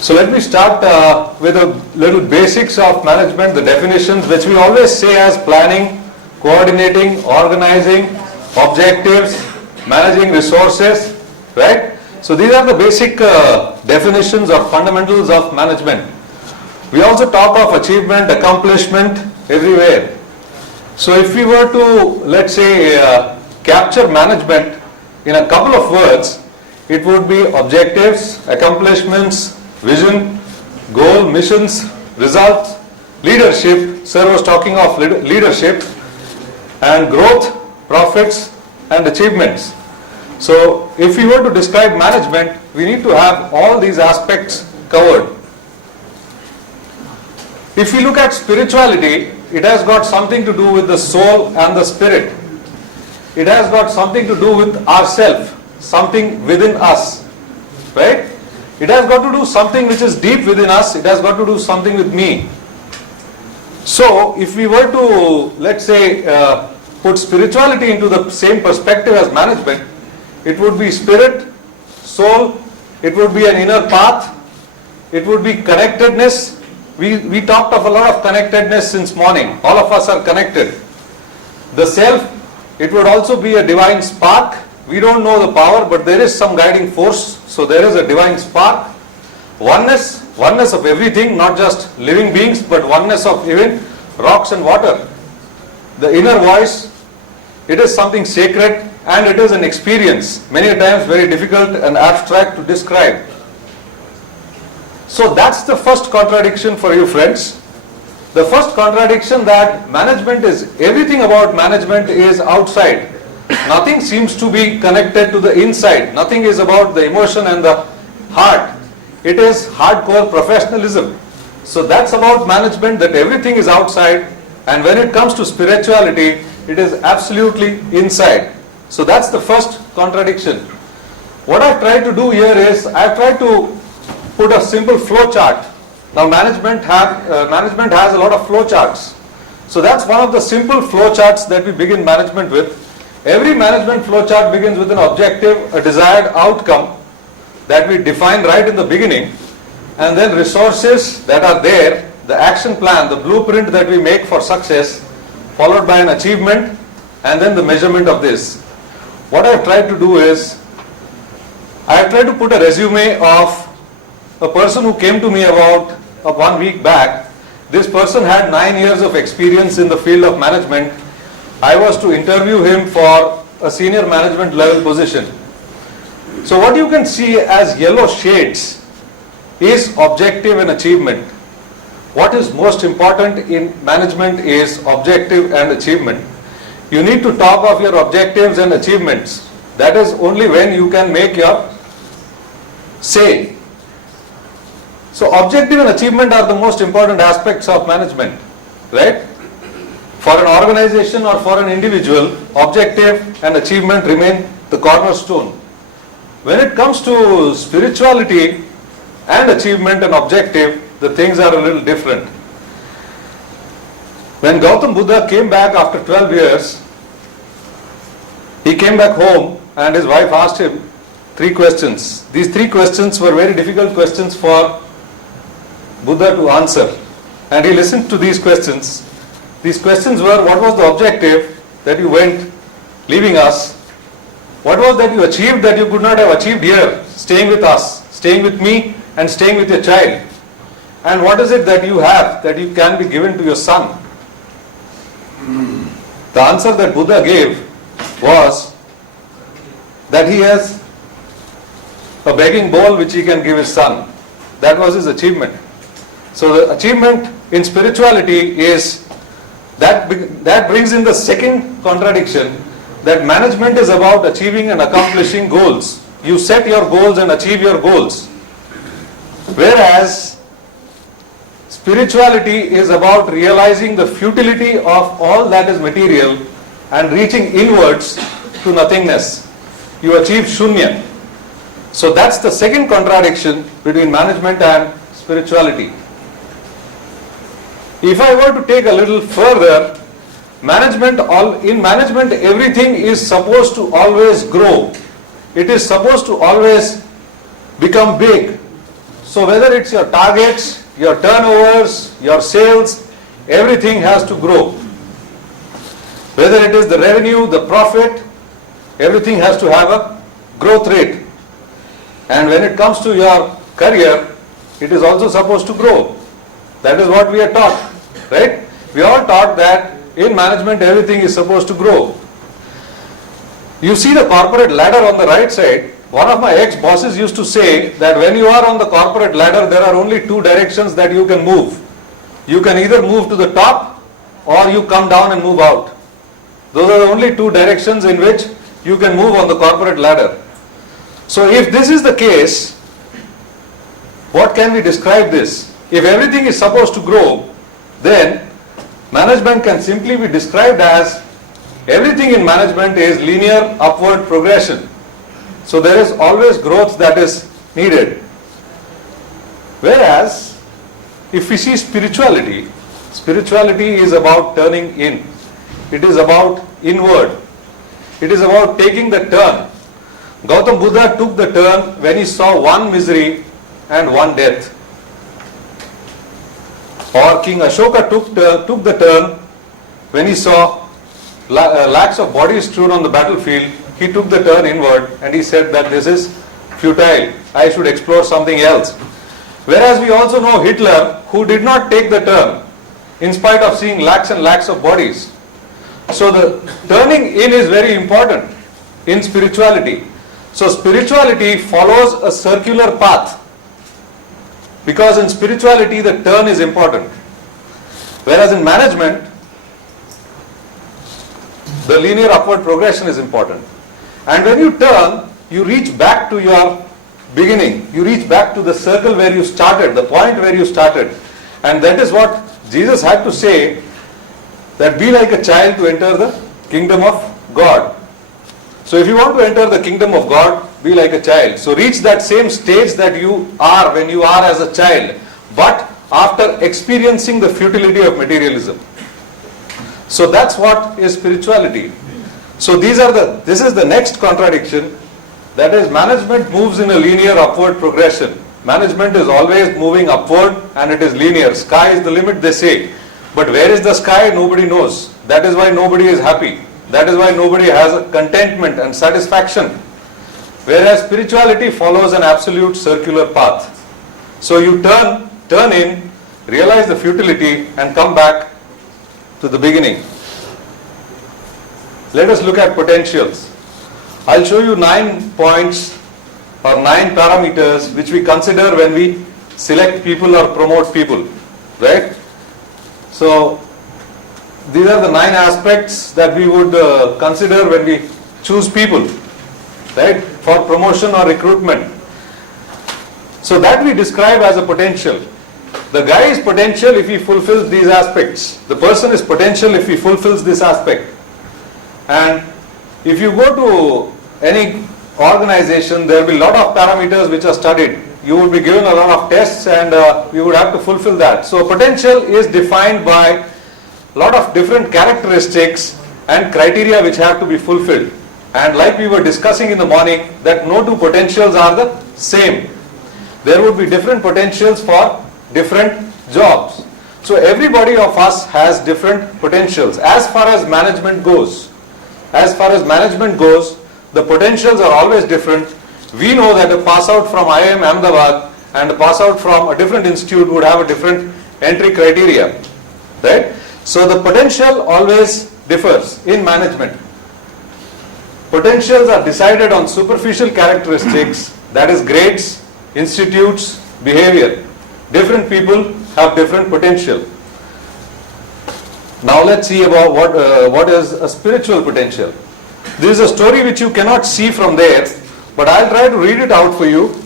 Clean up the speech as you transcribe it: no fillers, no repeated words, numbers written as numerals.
So let me start with a little basics of management, the definitions which we always say as planning, coordinating, organizing, objectives, managing resources, right? So these are the basic definitions or fundamentals of management. We also talk of achievement, accomplishment everywhere. So if we were to, let's say, capture management in a couple of words, it would be objectives, accomplishments, vision, goal, missions, results, leadership. Sir was talking of leadership, and growth, profits, and achievements. So if we were to describe management, we need to have all these aspects covered. If we look at spirituality, it has got something to do with the soul and the spirit. It has got something to do with ourself, something within us, right? It has got to do something which is deep within us. It has got to do something with me. So if we were to, let's say, put spirituality into the same perspective as management, it would be spirit, soul, it would be an inner path, it would be connectedness. We talked of a lot of connectedness since morning. All of us are connected. The self, it would also be a divine spark. We don't know the power, but there is some guiding force. So there is a divine spark. Oneness of everything, not just living beings, but oneness of even rocks and water. The inner voice, it is something sacred and it is an experience, many times very difficult and abstract to describe. So that's the first contradiction for you friends. The first contradiction that management is, everything about management is outside. Nothing seems to be connected to the inside. Nothing is about the emotion and the heart. It is hardcore professionalism. So that's about management, that everything is outside, and when it comes to spirituality, it is absolutely inside. So that's the first contradiction. What I've tried to do here is, I've tried to put a simple flow chart. Now management has a lot of flow charts. So that's one of the simple flow charts that we begin management with. Every management flow chart begins with an objective, a desired outcome that we define right in the beginning, and then resources that are there, the action plan, the blueprint that we make for success, followed by an achievement, and then the measurement of this. What I've tried to do is, I've tried to put a resume of a person who came to me about 1 week back. This person had 9 years of experience in the field of management. I was to interview him for a senior management level position. So what you can see as yellow shades is objective and achievement. What is most important in management is objective and achievement. You need to talk of your objectives and achievements. That is only when you can make your say. So objective and achievement are the most important aspects of management, right? For an organization or for an individual, objective and achievement remain the cornerstone. When it comes to spirituality and achievement and objective, the things are a little different. When Gautam Buddha came back after 12 years, he came back home and his wife asked him 3 questions. These 3 questions were very difficult questions for Buddha to answer, and he listened to these questions. These questions were, what was the objective that you went leaving us? What was that you achieved that you could not have achieved here, staying with us, staying with me and staying with your child? And what is it that you have that you can be given to your son? The answer that Buddha gave was that he has a begging bowl which he can give his son. That was his achievement. So the achievement in spirituality is, that brings in the second contradiction, that management is about achieving and accomplishing goals. You set your goals and achieve your goals. Whereas spirituality is about realizing the futility of all that is material and reaching inwards to nothingness. You achieve shunya. So that's the second contradiction between management and spirituality. If I were to take a little further, in management everything is supposed to always grow. It is supposed to always become big. So whether it's your targets, your turnovers, your sales, everything has to grow. Whether it is the revenue, the profit, everything has to have a growth rate. And when it comes to your career, it is also supposed to grow. That is what we are taught, right? We are taught that in management everything is supposed to grow. You see the corporate ladder on the right side. One of my ex-bosses used to say that when you are on the corporate ladder, there are only two directions that you can move. You can either move to the top or you come down and move out. Those are the only two directions in which you can move on the corporate ladder. So if this is the case, what can we describe this? If everything is supposed to grow, then management can simply be described as everything in management is linear upward progression. So there is always growth that is needed. Whereas if we see spirituality, spirituality is about turning in. It is about inward. It is about taking the turn. Gautam Buddha took the turn when he saw one misery and one death. Or King Ashoka took the turn when he saw lakhs of bodies strewn on the battlefield. He took the turn inward and he said that this is futile. I should explore something else. Whereas we also know Hitler, who did not take the turn in spite of seeing lakhs and lakhs of bodies. So the turning in is very important in spirituality. So spirituality follows a circular path, because in spirituality the turn is important. Whereas in management, the linear upward progression is important. And when you turn, you reach back to your beginning. You reach back to the circle where you started, the point where you started. And that is what Jesus had to say, that be like a child to enter the kingdom of God. So if you want to enter the kingdom of God, be like a child. So reach that same stage that you are when you are as a child, but after experiencing the futility of materialism. So that's what is spirituality. So this is the next contradiction. That is, management moves in a linear upward progression. Management is always moving upward and it is linear. Sky is the limit, they say. But where is the sky? Nobody knows. That is why nobody is happy. That is why nobody has a contentment and satisfaction. Whereas spirituality follows an absolute circular path. So you turn in, realize the futility and come back to the beginning. Let us look at potentials. I'll show you 9 points or 9 parameters which we consider when we select people or promote people, right? So these are the 9 aspects that we would consider when we choose people, right, for promotion or recruitment. So that we describe as a potential. The guy is potential if he fulfills these aspects. The person is potential if he fulfills this aspect. And if you go to any organization, there will be a lot of parameters which are studied. You will be given a lot of tests and you would have to fulfill that. So potential is defined by a lot of different characteristics and criteria which have to be fulfilled. And like we were discussing in the morning, that no two potentials are the same. There would be different potentials for different jobs. So everybody of us has different potentials as far as management goes. As far as management goes, the potentials are always different. We know that a pass out from IIM Ahmedabad and a pass out from a different institute would have a different entry criteria, right? So the potential always differs in management. Potentials are decided on superficial characteristics, that is grades, institutes, behavior. Different people have different potential. Now let's see about what is a spiritual potential. This is a story which you cannot see from there, but I'll try to read it out for you.